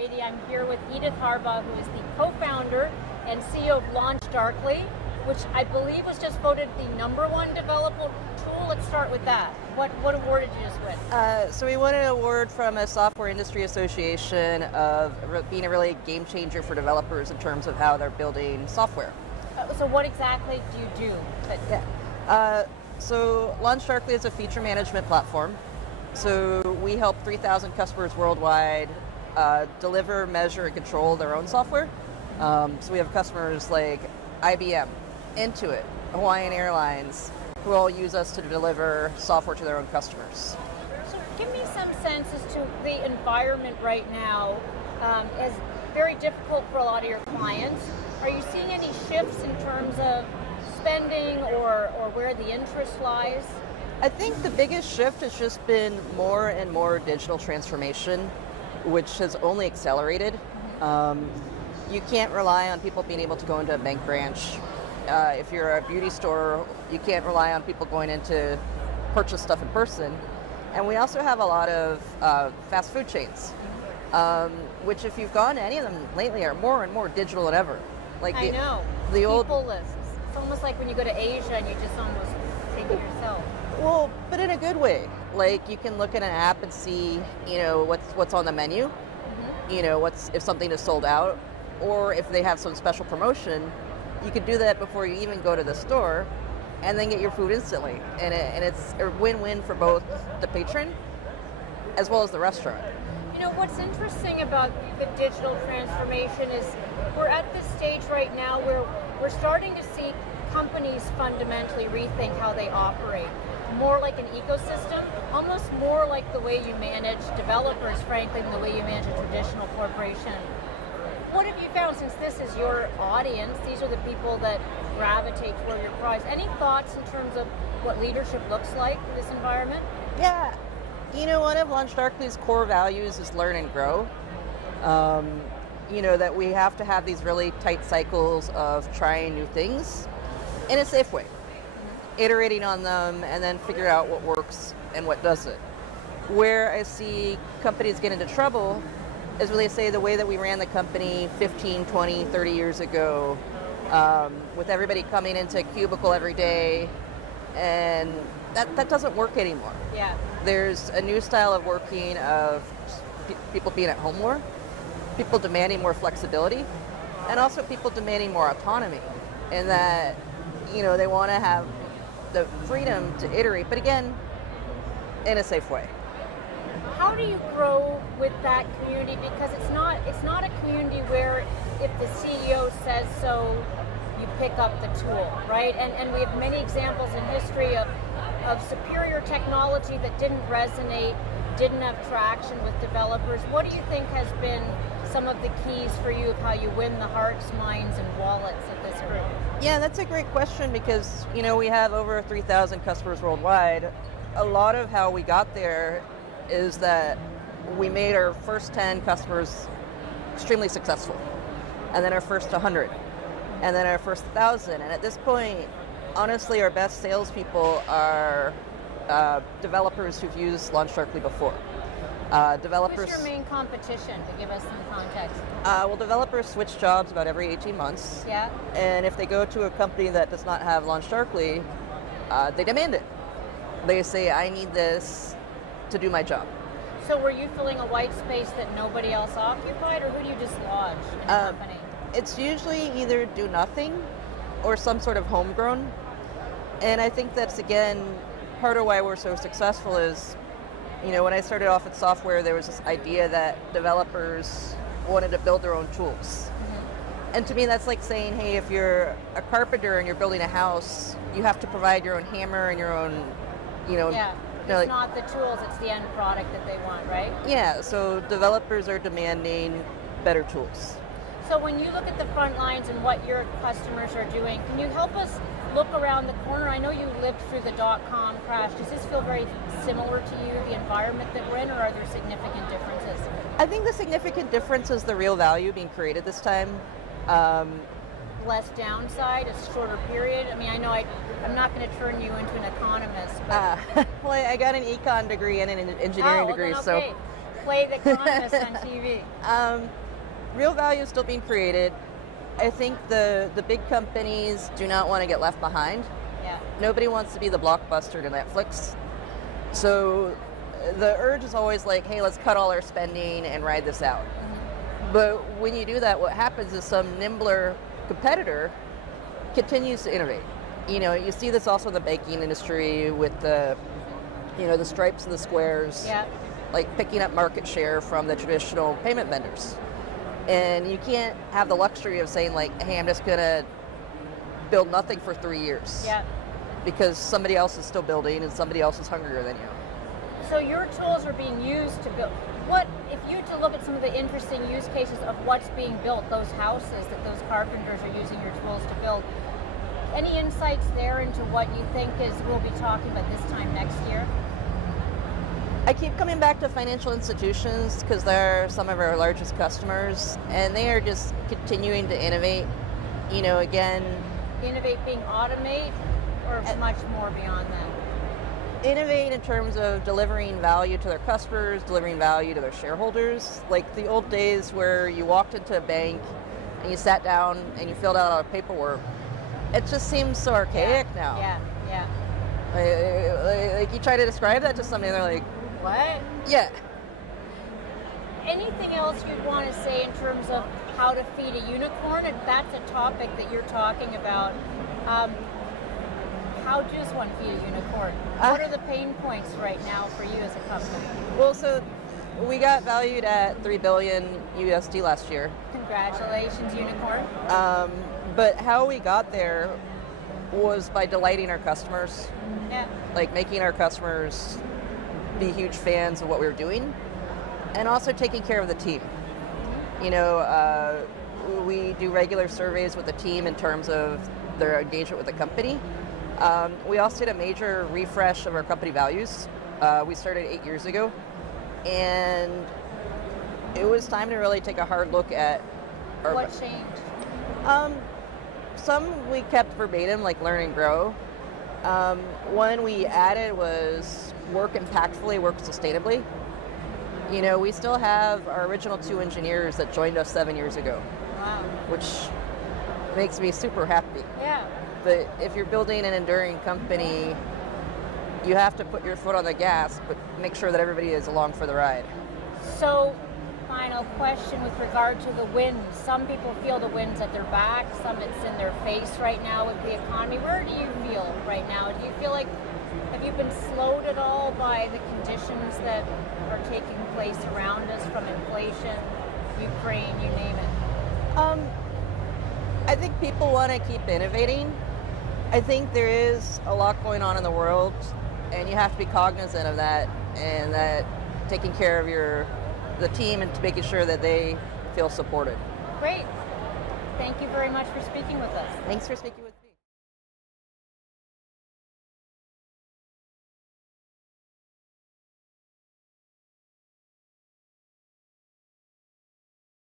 Brady. I'm here with Edith Harbaugh, who is the co-founder and CEO of LaunchDarkly, which I believe was just voted the #1 developer tool. Let's start with that. What award did you just win? So we won an award from a software industry association of being a really game changer for developers in terms of how they're building software. So what exactly do you do? So LaunchDarkly is a feature management platform. So we help 3,000 customers worldwide deliver, measure, and control their own software. So we have customers like IBM, Intuit, Hawaiian Airlines, who all use us to deliver software to their own customers. So give me some sense as to the environment right now is very difficult for a lot of your clients. Are you seeing any shifts in terms of spending or where the interest lies? I think the biggest shift has just been more and more digital transformation, which has only accelerated. You can't rely on people being able to go into a bank branch. If you're a beauty store, you can't rely on people going in to purchase stuff in person. And we also have a lot of fast food chains, which if you've gone to any of them lately are more and more digital than ever. Like I know. The old people lists. It's almost like when you go to Asia and you just almost take it yourself. Well, but in a good way. Like you can look at an app and see, what's on the menu. If something is sold out, or if they have some special promotion. You could do that before you even go to the store, and then get your food instantly. And it's a win-win for both the patron as well as the restaurant. What's interesting about the digital transformation is we're at this stage right now where we're starting to see companies fundamentally rethink how they operate. More like an ecosystem, almost more like the way you manage developers, frankly, than the way you manage a traditional corporation. What have you found, since this is your audience, these are the people that gravitate toward your prize? Any thoughts in terms of what leadership looks like in this environment? Yeah. One of LaunchDarkly's core values is learn and grow. That we have to have these really tight cycles of trying new things in a safe way, iterating on them, and then figure out what works and what doesn't. Where I see companies get into trouble is when they say the way that we ran the company 15, 20, 30 years ago, with everybody coming into a cubicle every day, and that doesn't work anymore. Yeah. There's a new style of working of people being at home more, people demanding more flexibility, and also people demanding more autonomy, and that, they want to have the freedom to iterate, but again, in a safe way. How do you grow with that community? Because it's not a community where if the CEO says so, you pick up the tool, right? And we have many examples in history of superior technology that didn't resonate, didn't have traction with developers. What do you think has been some of the keys for you of how you win the hearts, minds, and wallets of this group? Yeah, that's a great question because, we have over 3,000 customers worldwide. A lot of how we got there is that we made our first 10 customers extremely successful, and then our first 100, and then our first 1,000. And at this point, honestly, our best salespeople are developers who've used LaunchDarkly before. Who's your main competition, to give us some context? Well, developers switch jobs about every 18 months. Yeah. And if they go to a company that does not have LaunchDarkly, they demand it. They say, I need this to do my job. So were you filling a white space that nobody else occupied, or who do you dislodge in a company? It's usually either do nothing or some sort of homegrown. And I think that's, again, part of why we're so successful is, when I started off in software, there was this idea that developers wanted to build their own tools. And to me, that's like saying, hey, if you're a carpenter and you're building a house, you have to provide your own hammer and your own, Yeah. It's not the tools, it's the end product that they want, right? Yeah, so developers are demanding better tools. So when you look at the front lines and what your customers are doing, can you help us look around the corner? I know you lived through the .com crash. Does this feel very similar to you, the environment that we're in, or are there significant differences? I think the significant difference is the real value being created this time. Less downside, a shorter period? I mean, I know I'm not going to turn you into an economist. But Well, I got an econ degree and an engineering degree, okay. so play the economist on TV. Real value is still being created. I think the big companies do not want to get left behind. Yeah. Nobody wants to be the blockbuster to Netflix. So the urge is always like, hey, let's cut all our spending and ride this out. Mm-hmm. But when you do that, what happens is some nimbler competitor continues to innovate. You see this also in the banking industry with the stripes and the squares, like picking up market share from the traditional payment vendors. And you can't have the luxury of saying like, hey, I'm just gonna build nothing for 3 years. Yeah. Because somebody else is still building and somebody else is hungrier than you. So your tools are being used to build. What, if you were to look at some of the interesting use cases of what's being built, those houses that those carpenters are using your tools to build, any insights there into what you think we'll be talking about this time next year? I keep coming back to financial institutions because they're some of our largest customers, and they are just continuing to innovate. Again, innovate being automate, or much more beyond that? Innovate in terms of delivering value to their customers, delivering value to their shareholders. Like the old days where you walked into a bank and you sat down and you filled out all the paperwork. It just seems so archaic now. Yeah. Like you try to describe that to somebody, they're like, what? Yeah. Anything else you'd want to say in terms of how to feed a unicorn? If that's a topic that you're talking about, how does one feed a unicorn? What are the pain points right now for you as a company? Well, so we got valued at $3 billion USD last year. Congratulations, unicorn. But how we got there was by delighting our customers. Yeah. Like making our customers be huge fans of what we were doing, and also taking care of the team. We do regular surveys with the team in terms of their engagement with the company. We also did a major refresh of our company values. We started 8 years ago, and it was time to really take a hard look at our... What changed? Some we kept verbatim, like learn and grow. One we added was work impactfully, work sustainably. We still have our original 2 engineers that joined us 7 years ago. Wow. Which makes me super happy. Yeah. But if you're building an enduring company, you have to put your foot on the gas, but make sure that everybody is along for the ride. So, final question with regard to the wind. Some people feel the wind's at their back, some it's in their face right now with the economy. Where do you feel right now? Do you feel like, have you been slowed at all by the conditions that are taking place around us, from inflation, Ukraine, you name it? I think people want to keep innovating. I think there is a lot going on in the world, and you have to be cognizant of that, and that taking care of the team and making sure that they feel supported. Great. Thank you very much for speaking with us. Thanks for speaking with us.